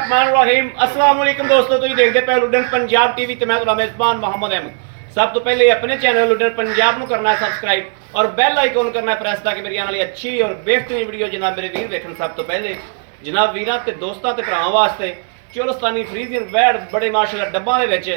बिस्मिल्लाहिर्रहमानिर्रहीम अस्सलाम वालेकुम दोस्तों, तुम देखते पे लुडन पंजाब टीवी ते मैं तुहाडा मेज़बान मोहम्मद अहमद। सब तो पहले अपने चैनल लुडन पंजाब को करना है सबसक्राइब और बैल आइकन करना है प्रेस ताकि मेरी आने वाली अच्छी और बेहतरीन वीडियो जनाब मेरे वीर देखने। सब तो पहले जनाब वीरां ते दोस्तां ते भरावां वास्ते चोलस्तानी फ्रीजियन वैड़ बड़े माशाल्लाह डब्बां दे विच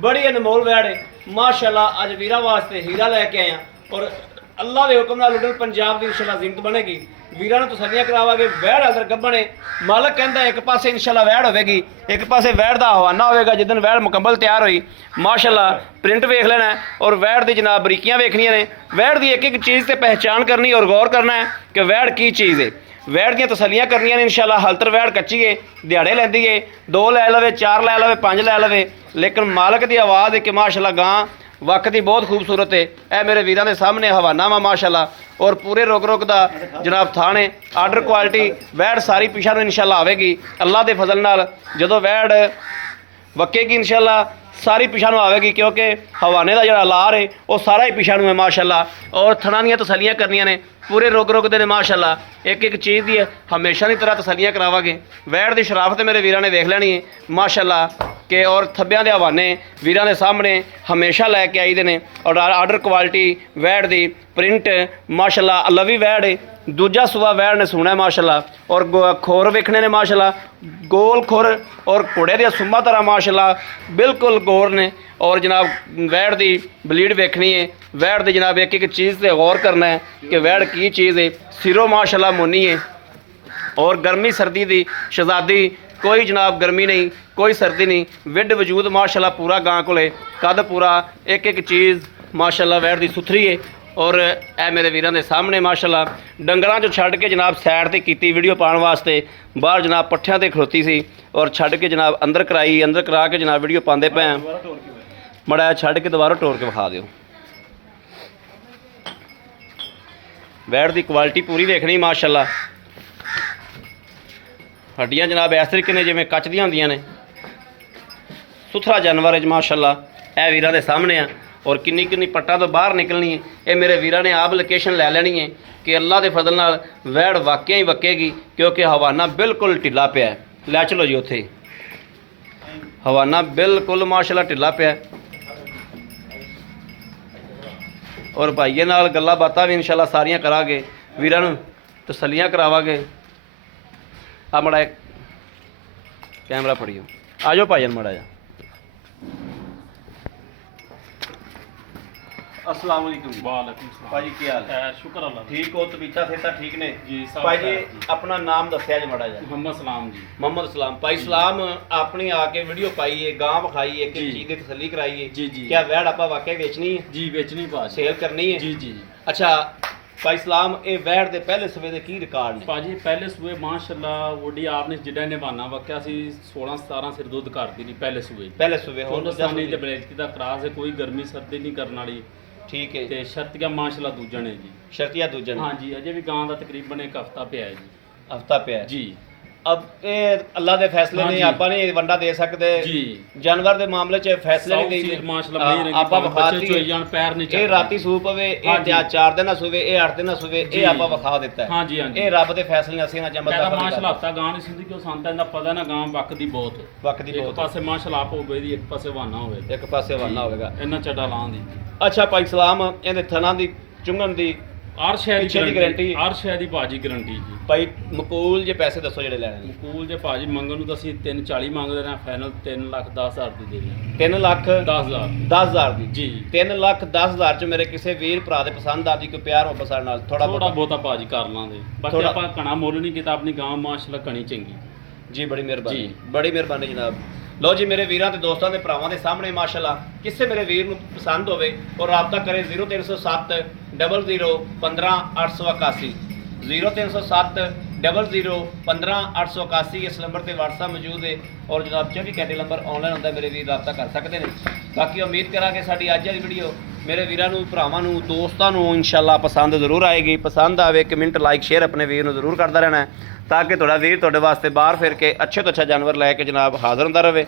बड़ी अनमोल वैड़ है माशाल्लाह। अज वीरां वास्ते हीरा लैके आए हैं और अल्लाह के हुक्म नाल लुडन पंजाब की इंशाल्लाह जिंदत बनेगी। वीरां नूं तसल्लियां करावांगे। वैड़ अंदर गब्बने मालक कहंदा एक पासे इंशाल्लाह वैड़ होवेगी, एक पासे वैड़ दा हवाना होवेगा। जिदन वैड़ मुकम्मल तैयार होई माशाल्लाह प्रिंट वेख लेना है और वैड़ दी जनाब बरीकियां वेखनियां ने। वैड़ दी एक एक चीज़ ते पहचान करनी और गौर करना है कि वैड़ की चीज़ है। वैड़ दियां तसल्लियां करनियां ने इंशाल्लाह। हलतर वैड़ कच्ची है, दिहाड़े लैंदी है, 2 लै लवे, 4 लै लवे, 5 लै लवे, लेकिन मालक की आवाज़ है कि माशाल्लाह गां वक्त ही बहुत खूबसूरत है। यह मेरे वीरां दे सामने हवाना वा माशाल्लाह और पूरे रुक रुक दा जनाब थाने आर्डर क्वालिटी वैड़ सारी पिछा नूं इंशाल्लाह आवेगी अल्लाह के फजल नाल। जदों वैड़ वकेगी इंशाल्लाह सारी पिछा नूं आवेगी क्योंकि हवाने का जिहड़ा लार है वो सारा ही पिछा नूं है माशाल्लाह। और थणा दीयां तसल्लियां करनियां ने पूरे रुक रुक दे माशाल्लाह। एक एक चीज़ दी हमेशा की तरह तसल्लियां करावांगे। वैड़ की शराफत मेरे वीरां ने वेख लैनी है माशाल्लाह के और थब्बियां दे हवाने वीरां दे सामने हमेशा लैके आई दे ने और आर्डर क्वालिटी वैड़ दी प्रिंट माशाल्लाह अल्लवी वैड़ है। दूजा सुबह वैड़ ने सुना है माशाल्लाह और खोर वेखने ने माशाल्लाह, गोल खोर और घोड़े दिया सुम्मा तरह माशाल्लाह बिल्कुल गोर ने। और जनाब वैड़ दी ब्लीड वेखनी है, वैड़ दी जनाब एक एक चीज़ से गौर करना है कि वैड़ की चीज़ है। सिरों माशाल्लाह मुन्नी है और गर्मी सर्दी दी शहजादी कोई जनाब गर्मी नहीं, कोई सर्दी नहीं, विड वजूद माशाल्लाह पूरा गां कोले कद पूरा एक एक चीज़ माशाल्लाह वैड़ दी सुथरी है। और ए मेरे वीरां दे सामने माशाल्लाह डंगरां चों छड्ड के जनाब सैड ते कीती वीडियो पाउण वास्ते बाहर जनाब पट्ठियां ते खलोती सी और छड्ड के जनाब अंदर कराई, अंदर करा के जनाब वीडियो पाते पे हैं। मड़ा छड्ड के दोबारा टोर के विखा दिओ। वैड़ दी क्वालिटी पूरी देखनी माशाल्लाह। हड्डियां जनाब इस तरीके ने जिवें कच दियां होंदियां ने। सुथरा जानवर है माशाल्लाह। ए वीरां दे सामने आ और किन्नी किन्नी पट्टां तो बाहर निकलनी है। ये मेरे वीरां ने आप लोकेशन लै लैनी है कि अल्लाह के फजल नाल वैड़ वाकई ही वकेगी क्योंकि हवाना बिल्कुल ढिला पिया है। लै चलो जी उत्थे हवाना बिल्कुल माशाल्लाह ढिला पिया है। और भाईए नाल गल्लां बातां भी इंशाल्लाह सारियां करांगे, वीरां नूं तसल्लियां करावांगे। आ मड़ा कैमरा फड़ियो, आ जाओ भाईजान मड़ा जा। अस्सलाम वालेकुम। वालेकुम सलाम भाजी की हाल है? शुक्र अल्लाह दा। ठीक हो? तबीयत सेहत ठीक ने जी सब भाजी? खैर जी। अपना नाम दस्या जी मड़ा जा। मोहम्मद सलाम जी। मोहम्मद सलाम। भाई सलाम अपनी आके वीडियो पाई है, गां विखाई है, जी। चीज़ की तसल्ली कराई है। जी जी क्या वैड़ आपा वाकई बेचनी है, जी बेचनी भाजी सेल करनी है? जी जी अच्छा भाई सलाम, ये वैड़ दे पहले सुबह दे की रिकॉर्ड ने? भाजी पहले सूए माशाल्लाह वोडी आपने जिड्डा ने बाना वक्या सी 16-17 सिर दुध करती नहीं पहले सूए। पहले सुबह हो चोलस्तानी ते बलेकी दा क्रास है, कोई गर्मी सर्दी नहीं करन वाली ठीक है। ते शर्तिया माशाल्लाह दूजन है जी। शर्तिया दूजन हाँ जी अजे भी गां दा तकरीबन एक हफ्ता पिया है जी। हफ्ता पे है जी अब ये अल्लाह के फैसले हाँ नहीं, जी। आपा नहीं वंडा दे सकते जी जानवर के मामले च फैसले नहीं सील देते। माशाल्लाह महीने की आपा बच्चे विखाती चोई जान पैर नहीं ये चकते। राती सूप पवे, हाँ ये जी। 4 दिन सुबह, ये 8 दिन सुबह, जी। ये आपा विखा देता है। हाँ जी हाँ जी ये रब के फैसले असीं ना जमत कहता दा माशाल्लाह हफ्ता गां नहीं सुनदी क्यों संतां दा पता ना गां वकदी बहुत वक्त दी एक बहुत पासे माशाल्लाह आप होवे दी एक पासे वाना होवे एक पासे वाना होगा। इन्ना चड्डा लां दी अच्छा भाई सलाम, इहदे थना दी चुंगन दी हर शय पिच्छे दी दी गारंटी? गारंटी हर शय दी भाजी गारंटी जी। भाई मकूल जे पैसे दसो जेडे लैणे ने। मकूल जे भाजी मंगन ਨੂੰ ਅਸੀਂ 340 ਮੰਗਦੇ ਰਹੇ ਫਾਈਨਲ 3,10,000 ਦੀ ਦੇ ਰਹੇ 3 ਲੱਖ 10,000 10,000 ਦੀ ਜੀ 3 ਲੱਖ 10,000 ਚ ਮੇਰੇ ਕਿਸੇ ਵੀਰ ਭਰਾ ਦੇ ਪਸੰਦ ਆਦੀ ਕੋਈ ਪਿਆਰ ਮੁਹੱਬਤ ਸਾਡੇ ਨਾਲ ਥੋੜਾ ਥੋੜਾ ਬਹੁਤ ਬਹੁਤਾ ਭਾਜੀ ਕਰ ਲਾਂਗੇ ਬਾਕੀ ਥੋੜ੍ਹਾ- ਆਪਾਂ ਕਣਾ ਮੁੱਲ ਨਹੀਂ ਕੀਤਾ ਆਪਣੀ ਗਾਂ ਮਾਸ਼ਾਅੱਲਾ ਕਣੀ ਚੰਗੀ जी बड़ी मेहरबानी, जी। बड़ी मेहरबानी जनाब। लो जी मेरे वीरां ते दोस्तां दे भरावां दे सामने माशाल्लाह किसे मेरे वीर नूं पसंद होवे और राबता करे 0307 00 15 881 0307 00 15 881 इस नंबर ते व्हाट्सएप मौजूद है और जनाब 24 घंटे नंबर ऑनलाइन होंदा मेरे वीर राबता कर सकते हैं। बाकी उम्मीद करांगे साडी अज वाली वीडियो मेरे वीरां नूं भरावां नूं दोस्तां नूं इंशाल्लाह पसंद जरूर आएगी। पसंद आवे कमेंट लाइक शेयर अपने वीर नूं जरूर करता रहना है ताकि थोड़ा वीर तुहाडे वास्ते बाहर फिर के अच्छे तो अच्छा जानवर लैके जनाब हाज़र होंदा रहे।